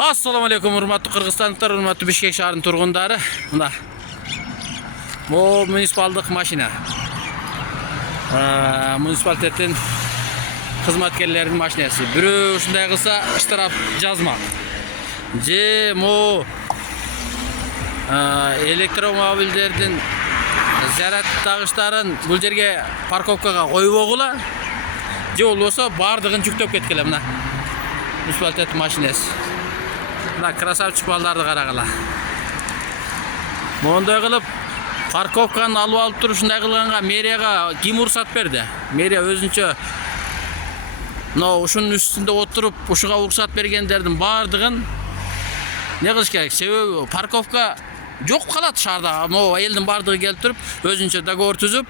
Assalamu alaikum, урматтуу кыргызстандыктар, урматтуу Бишкек шаарынын тургундары. Мына бул муниципалдык машина. Муниципалитеттин кызматкерлеринин машинасы. Бирөө ушундай кылса штраф жазмак. Же мо электромобилдердин заряд тагыштарын бул жерге парковкага койбогула. Же болбосо бардыгын жүктөп кеткиле мына. Муниципалитет машинасы. Мына красавчик балдарды карагыла. Мондай кылып парковканы алып турушундай кылганга мэрияга ким уруксат берди? Мэрия өзүнчө мына ушунун үстүндө отуруп ушуга уруксат бергендердин бардыгын не кылыш керек? Себеби парковка жок калат шаарда. Могу элдин бардыгы келип туруп өзүнчө договор түзүп,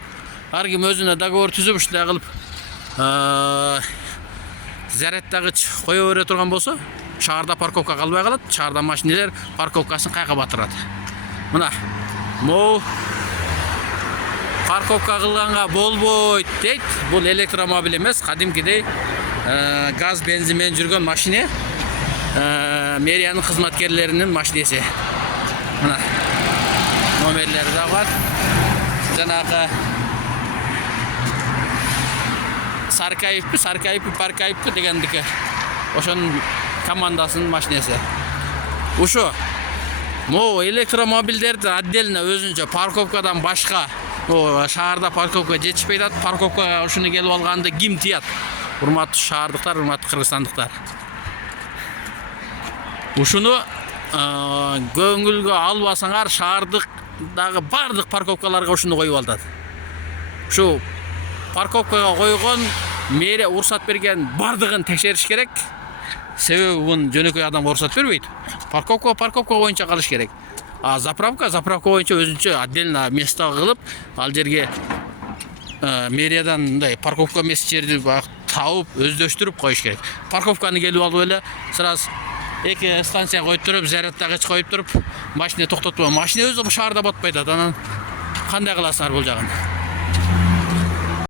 ар ким өзүнө договор түзүп ушундай кылып зарядтагыч кое бере турган болсо, шаарда парковка калбай калат. Шаарда машинелер парковкасын кайга батырат. Мына могу парковка кылганга болбойт дейт. Бул электромобиль эмес, кадимкидей газ, бензин менен жүргөн машина. Мэриянын кызматкерлеринин машинеси. Мына номерлери да бар. Жанагы Саркаевпи, Паркаевпи дегендики. Ошонун командасынын машинеси. Ушу могу электромобилдерди отдельно өзүнчө парковкадан башка шаарда парковка жетишпей атат. Парковкага ушуну келип алганды ким тыят? Урматтуу шаардыктар, урматтуу кыргызстандыктар. Ушуну көңүлгө албасаңар, шаардыктагы бардык парковкаларга ушуну коюп алат. Ушу парковкага койгон мэрия уруксат берген бардыгын текшериш керек. Себеби бун жөнөкөй адам уруксат бербейт. Парковка боюнча калыш керек. А заправка боюнча өзүнчө отдельно место кылып, ал жерге мэриядан мындай парковка эмес жерди табып, өздөштүрүп коюш керек. Парковканы келип алып эле сразу эки станция коюп туруп, зарядтагыч коюп туруп, машина токтотуп, машина өзү шаарда батпайт. Анан кандай кыласыңар бул жагын?